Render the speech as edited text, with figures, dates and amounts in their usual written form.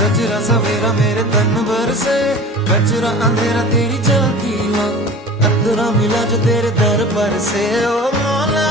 सजरा सवेरा मेरे तन भर से, कचरा अंधेरा तेरी चलती हो, अधूरा मिला जो तेरे दर पर से। ओ मौला